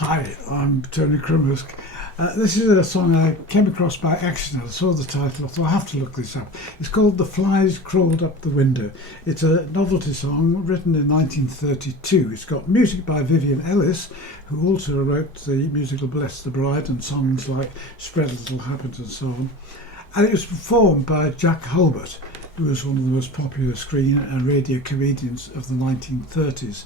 Hi, I'm Tony Krumhusk. This is a song I came across by accident. I saw the title, I thought I have to look this up. It's called The Flies Crawled Up the Window. It's a novelty song written in 1932. It's got music by Vivian Ellis, who also wrote the musical Bless the Bride and songs like Spread a Little Habit and so on. And it was performed by Jack Hulbert, who was one of the most popular screen and radio comedians of the 1930s.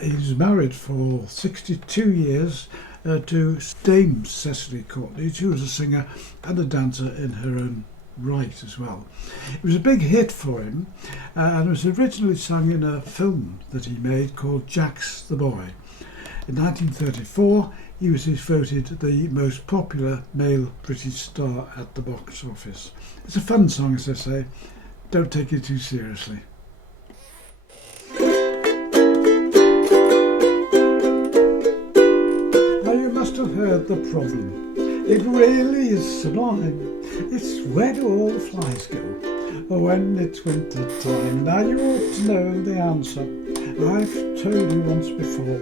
He was married for 62 years to Dame Cecily Courtney, who was a singer and a dancer in her own right as well. It was a big hit for him and it was originally sung in a film that he made called Jack's the Boy. In 1934 he was voted the most popular male British star at the box office. It's a fun song, as I say, don't take it too seriously. Have heard the problem. It really is sublime. It's where do all the flies go when it's winter time? Now you ought to know the answer. I've told you once before.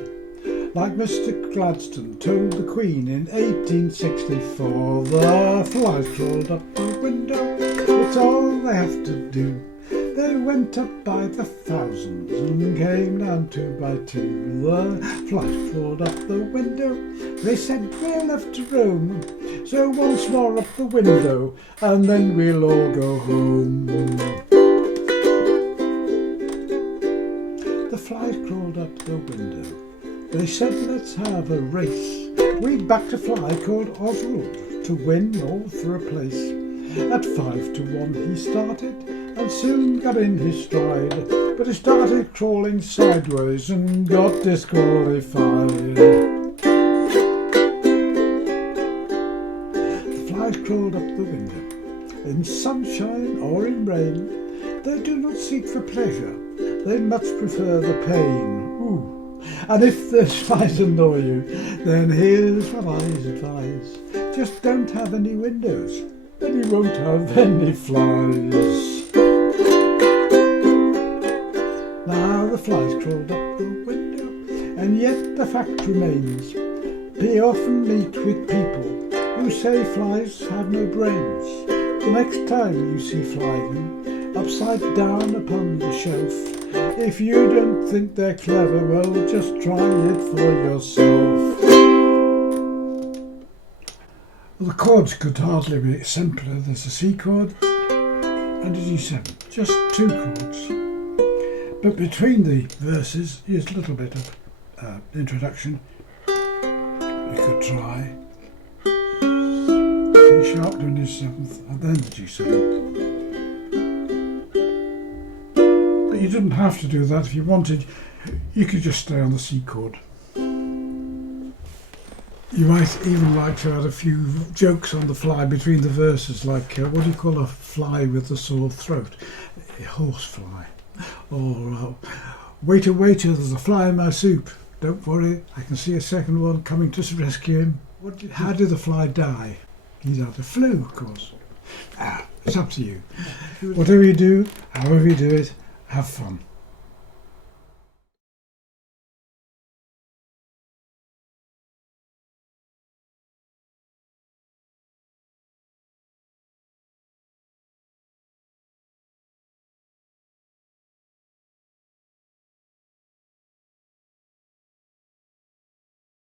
Like Mr. Gladstone told the Queen in 1864, the flies crawled up the window. It's all they have to do. They went up by the thousands and came down two by two. The flies crawled up the window. They said we'll have to roam. So once more up the window and then we'll all go home. The flies crawled up the window. They said let's have a race. We backed a fly called Oswald to win or for a place. At 5 to 1 he started and soon got in his stride, but he started crawling sideways and got disqualified. The flies crawled up the window. In sunshine or in rain, they do not seek for pleasure, they much prefer the pain. Ooh. And if the flies annoy you, then here's what I advise. Just don't have any windows, then you won't have any flies. Now the flies crawled up the window, and yet the fact remains. We often meet with people who say flies have no brains. The next time you see flying upside down upon the shelf, if you don't think they're clever, well, just try it for yourself. Well, the chords could hardly be simpler. There's a C chord and a G7, just two chords. But between the verses is a little bit of introduction. You could try C sharp doing his 7th and then the G7. But you didn't have to do that. If you wanted, you could just stay on the C chord. You might even like to add a few jokes on the fly between the verses, like what do you call a fly with a sore throat? A horsefly. Or waiter, waiter, there's a fly in my soup. Don't worry, I can see a second one coming to rescue him. How did the fly die? He's had a flu, of course. It's up to you. Whatever you do, however you do it, have fun.